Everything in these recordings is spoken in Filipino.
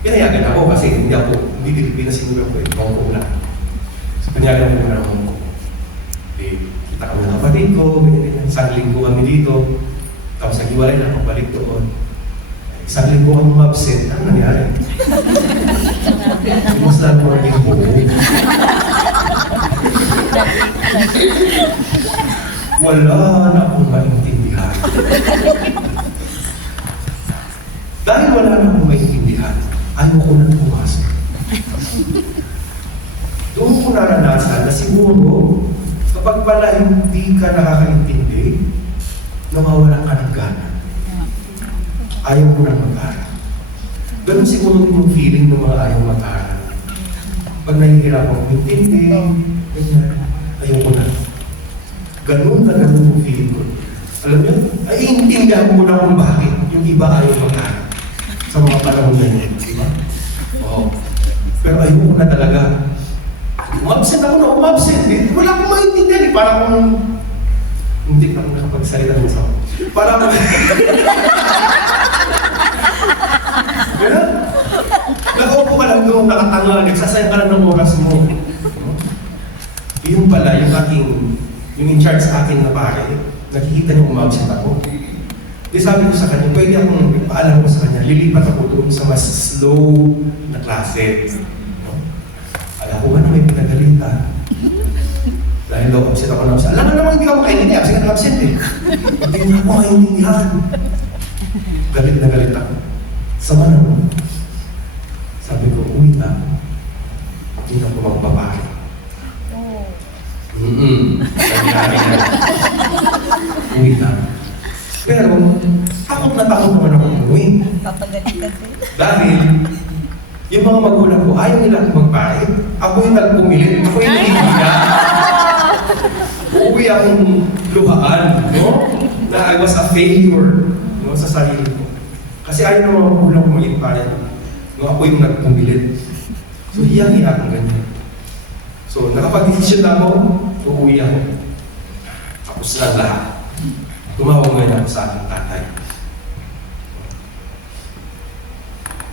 Pinayagan ako kasi hindi Pilipinas siguro ako eh, Hong Kong lang. So, pinayagan ako muna ng Hong Kong. Eh, kita kami ng kapatid ko, ganyan. Isang linggo kami dito. Tapos nag-iwalay na ako, balik doon. Isang linggo kami mabsent. Ano nangyari? Mas lang mo naging buo. Wala na akong maintindihan. Dahil wala na akong maintindihan, ayaw ko nang pumasok. Doon ko naranasan na siguro, kapag pala hindi ka nakakaintindi, nawawala ka ng gana. Ayaw ko nang mag-aral. Ganun siguro yung feeling ng mga ayaw mag-aral. Pag nahihirap akong intindi, ayaw ko na. Ganun na ganun yung feeling ko. Alam niyo, ay intindihan ko na kung bakit yung iba ayaw mag-aral sa mga panahon na yun. Diba? Oo. Pero ayoko na talaga. Umabsent ako na umabsent eh. Wala akong maintindihan eh. Para kung hindi ka nakapagsalita ng isa. Para kung gano'n? Nakaupo ka lang doon, nakatanga, nagsasayang ka lang ng oras mo. Yun pala, yung in charge sa akin na pare, nakikita niyo umabsent ako. Di sabi ko sa kanya, pwede akong paalam ko sa kanya, lilipat ako doon sa mas slow na klase. No? Alam ko ba na may pinagalitan? Dahil daw absent ako na absent. Alam mo naman hindi ako kainin eh, absent na absent eh. Hindi na ako kainin. Galit na galit ako. Sama na mo. Sabi ko, uwi na. Hindi na ako magpapari. Nangyari na. Uwi na. Pero, takot na takot naman ako umuwi. Dahil, yung mga magulang ko, ayaw nila akong magpahit. Ako yung nagpumilit. Ako yung nahihiga. Uuwi akong luhaan, no? Na I was a failure, no? Sa sarili ko. Kasi ayaw ng mga magulang ko mag-impahit. No? Ako yung nagpumilit. So, hiyang-hiya akong ganyan. So, nakapag-decision na ako, uuwi ako. Tapos na lahat. Tumawag ngayon ako sa aking tatay.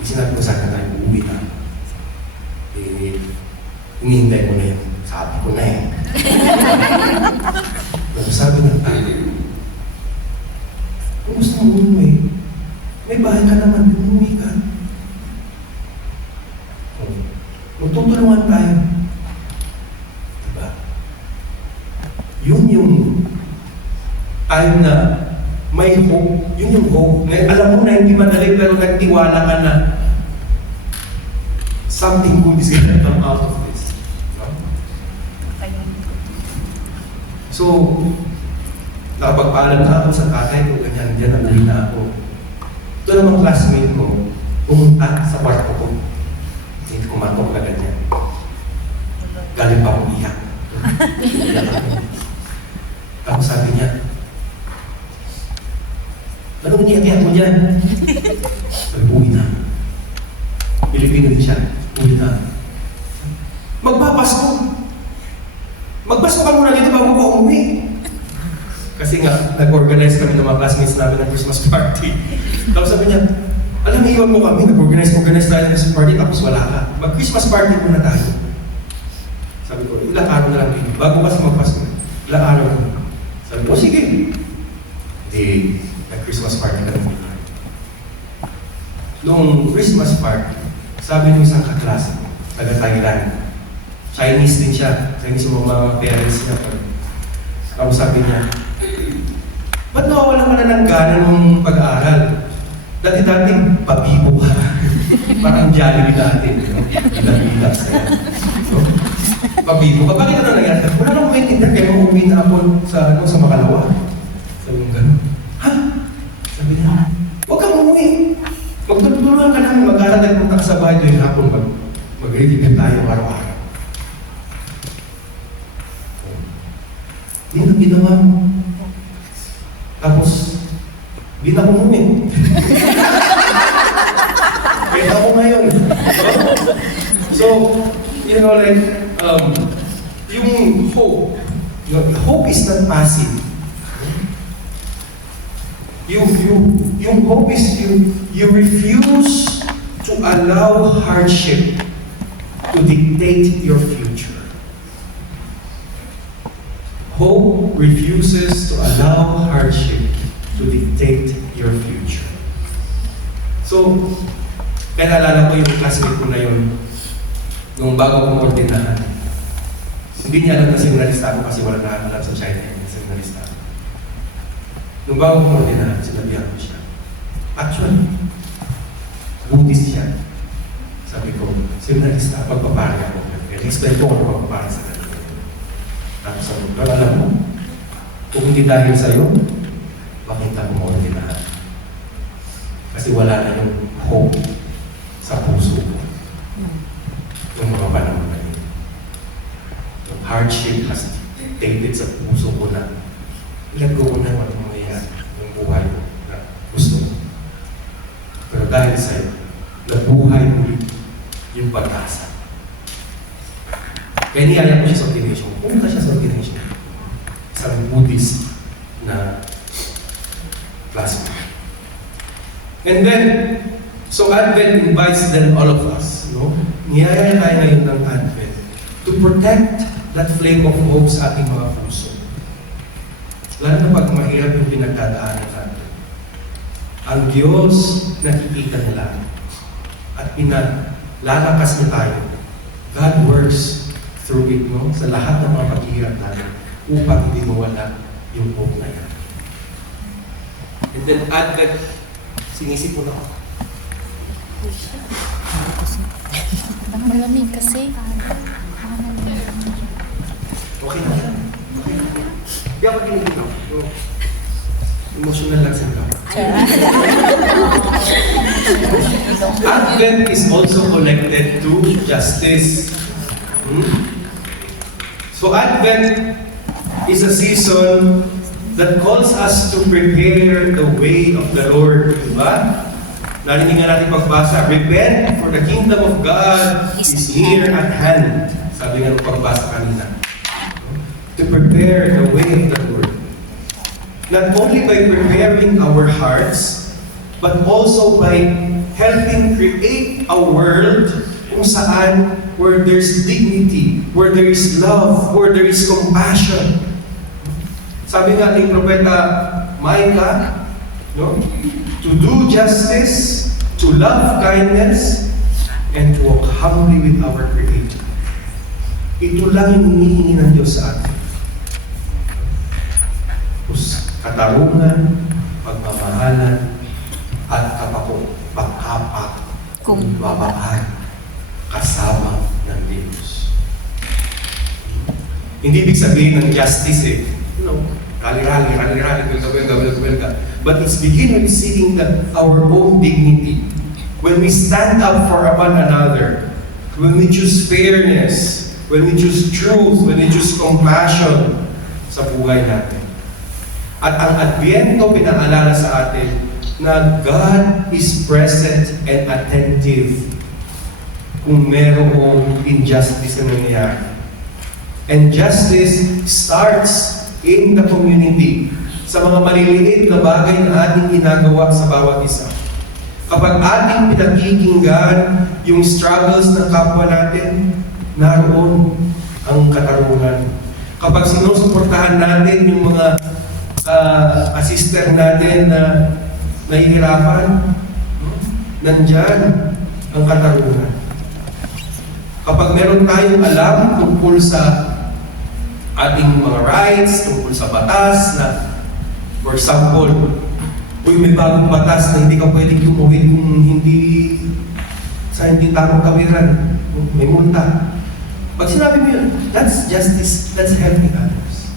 Sinabi ko sa akin tayo, uuwi na. Eh, hinihintay mo na yun. Sabi ko na yan. Pero sabi ng tayo, kung gusto mo umuwi, may bahay ka naman, umuwi ka. Magtutulungan tayo. Diba? Yun yung time na may hope, yun yung hope. Alam mo na hindi madali pero nagtiwala ka na something good is gonna come out of this. No? So, nakapagpaalam na ako sa tatay ko, ganyan, diyan na na ako. Ito namang classmate ko, pumunta sa kwarto ko. Hindi ko matok na ganyan. Galing pa akong iyak. Tapos sabi niya, anong niyak-iyak mo dyan? Sabi, uwi na. Pilipino din siya. Uwi na. Magpapasko. Magpasko ka muna dito bago ko umuwi. Kasi nga, nag-organize kami ng mga classmates namin ng Christmas party. Tapos sabi niya, alam, iwan mo kami, nag-organize tayo ng Christmas party, tapos wala ka. Mag-Christmas party muna tayo. Sabi ko, ilang araw na lang din. Bago kasi magpasko. Ilang araw na. Sabi ko, sige. Di, nag-Christmas party ka naman. Noong Christmas party, sabi ng isang kaklase ko, taga-Thailand. Chinese din siya. Chinese yung mga parents niya. Tapos sabi niya, ba't nawawala ka na ng gana nung pag-aaral? Dati-dati, pabibo ka. Parang Jollibee natin. Bilang-bilang sa'yo. So, pabibo ka. Bakit ano nangyari? Wala nang maintindihan kaya uuwi na ako sa Makalawa. Sabi mo gano'n. Ha? Sabi niya, huwag kang umuwi. Magtutulungan ka namin, mag-aral at punta ka sa bahay doon hapon, mag-reading tayo araw-araw. Hindi na ginawa mo. Tapos, hindi na ako umuwi. Kaya ako ngayon. So, you know, like, yung hope, hope is not passive. Yung hope is you refuse to allow hardship to dictate your future. Hope refuses to allow hardship to dictate your future. So, kaya naalala ko yung classmate ko na yun, nung bago kong ordinahan. Hindi niya alam na seminarista ako kasi wala na alam sa China yung seminarista ako. Nung bago kong ordinahan, sinabihan ko siya. Actually, Buddhist siya. Sabi ko, seminarista, magpapari ako. Explain ko kung magpapari sa kanila. Tapos sabi ko, alam mo, kung hindi dahil sa'yo, bakit ako mo ordinahan? Kasi wala na yung hope sa puso ko. Yung mga panahon na yun. Yung hardship has dictated sa puso ko na ilagay ko na yung mangyayari yung buhay ko na gusto ko. Pero dahil sa'yo, nabuhay ulit yung pag-asa. Kaya niyaya ko siya sa ordination. Pumunta siya sa ordination. Isang Buddhist na classmate. And then, so Advent invites then all of us, no? Niyaya tayo ngayon ng Advent to protect that flame of hope sa ating mga puso. Lalo na pag mahirap yung pinagdadaanan natin. Ang Diyos nakikita nila at pinalalakas niya tayo. God works through it, no? Sa lahat ng mga paghihirap natin upang hindi mawala yung hope na yan. And then Advent, sinisip mo na ako. Malamig kasi. Okay na yan. Okay na yan. Hindi ako kiniginaw. Emotional lang sila. Advent is also connected to justice. So Advent is a season that calls us to prepare the way of the Lord. Diba? Narinig nga natin pagbasa, repent for the kingdom of God is near at hand. Sabi nga nung pagbasa kanina. To prepare the way of the Lord. Not only by preparing our hearts, but also by helping create a world kung saan where there's dignity, where there is love, where there is compassion. Sabi nga ni Propeta Micah, no? To do justice, to love kindness, and to walk humbly with our Creator. Ito lang yung hinihingi ng Diyos sa atin. Katarungan, pagmamahalan, at kapakapag kung babaan kasama ng Diyos. Hindi ibig sabihin ng justice rally, welka. But it's begin with seeing our own dignity. When we stand up for one another, when we choose fairness, when we choose truth, when we choose compassion sa buhay natin. At ang Adbyento pinaalala sa atin na God is present and attentive kung merong injustice na nangyayari. And justice starts in the community sa mga maliliit na bagay na ating ginagawa sa bawat isa. Kapag ating pinakikinggan yung struggles ng kapwa natin, naroon ang katarungan. Kapag sinusuportahan natin yung mga asister natin na nahihirapan, nandyan ang katarungan. Kapag meron tayong alam tungkol sa ating mga rights, tungkol sa batas na, for example, may bagong batas na hindi ka pwedeng tumawid kung hindi tamang kawiran, may multa. Pag sinabi mo yun, that's justice, that's helping others.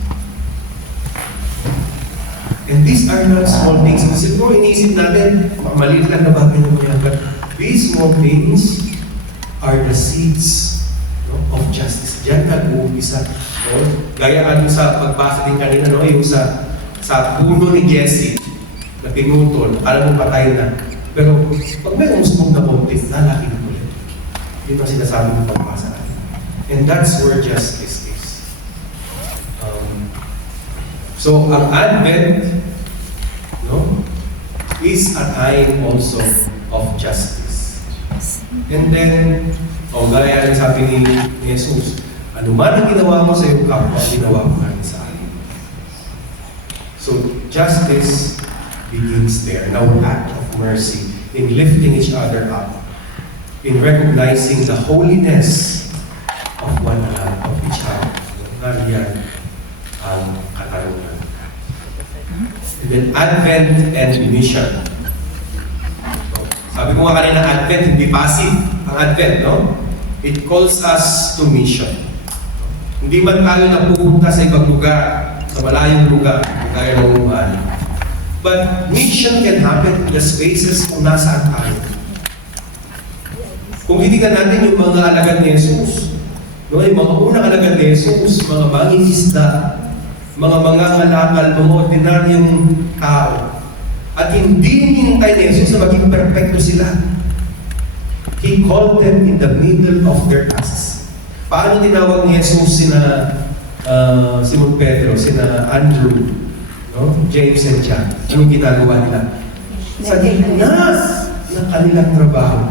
And these are not small things. Kasi kung iniisip natin, maliit lang na bagay na mga, but these small things are the seeds of justice. Diyan nag-uumpisa. Gaya nga sa pagbasa din kanina, yung sa puno ni Jesse na pinutol, alam mo patay na. Pero pag may umusbong na konti, lalaki na ulit. Yun ang sinasabi ng pagbasa natin. And that's where justice is. So, ang Advent, is a time also of justice. And then, gaya ng sabi ni Jesus, ano man ang ginawa mo sa iyong kapwa, ginawa mo rin sa akin. So, justice begins there. Now, act of mercy in lifting each other up, in recognizing the holiness of one another, of each other. Nariyan ang katarungan. And then, Advent and mission. Sabi ko nga kanina, Advent, hindi passive. Ang Advent, no? It calls us to mission. Hindi man tayo napupunta sa ibang lugar, sa malayong lugar, kaya ng umuan. But mission can happen in the spaces kung nasaan tayo. Kung titignan natin yung mga alagad ni Jesus, no, yung mga unang alagad ni Jesus, mga mangingisda, mga mangangalakal, mga ordinaryong tao, at hindi hinintay ni Jesus na maging perfecto sila. He called them in the middle of their tasks. Paano tinawag ni Jesus sina Simon Pedro, sina Andrew, no? James and John? Anong ginagawa nila? Sa gitna ng kanilang trabaho,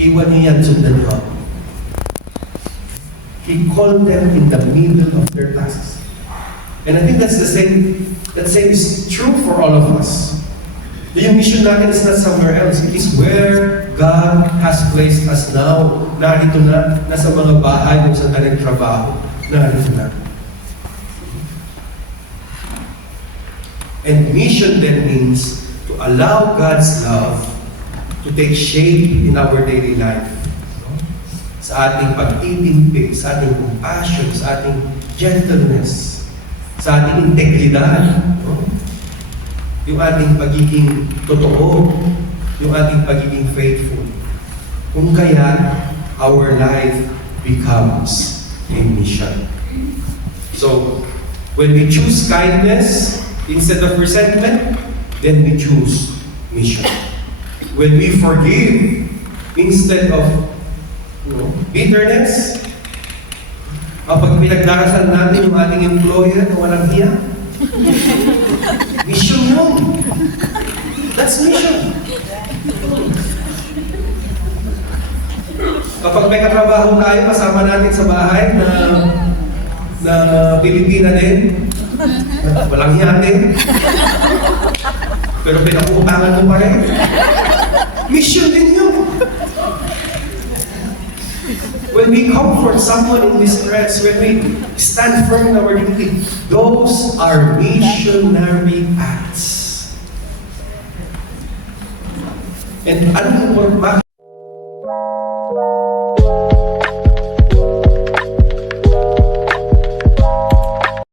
iwan niya yan, sundan niyo ako. He called them in the middle of their tasks. And I think that's the same, that same is true for all of us. Yung mission natin is not somewhere else. It is where God has placed us now. Narito na, nasa mga bahay kung saan tayo nagtrabaho. Narito na. And mission then means to allow God's love to take shape in our daily life. Sa ating pag-ibig, sa ating compassion, sa ating gentleness, sa ating integridad. Yung ating pagiging totoo, yung ating pagiging faithful. Kung kaya, our life becomes a mission. So, when we choose kindness instead of resentment, then we choose mission. When we forgive instead of bitterness, kapag pinagdarasal natin yung ating employer na walang hiya, mission yun. That's mission. Kapag may katrabaho tayo, kasama natin sa bahay na Pilipina din, walang hiya din, pero pinakuutangan mo pa rin, mission din yun. When we comfort someone in distress, when we stand firm in our dignity, those are missionary acts. And ano yung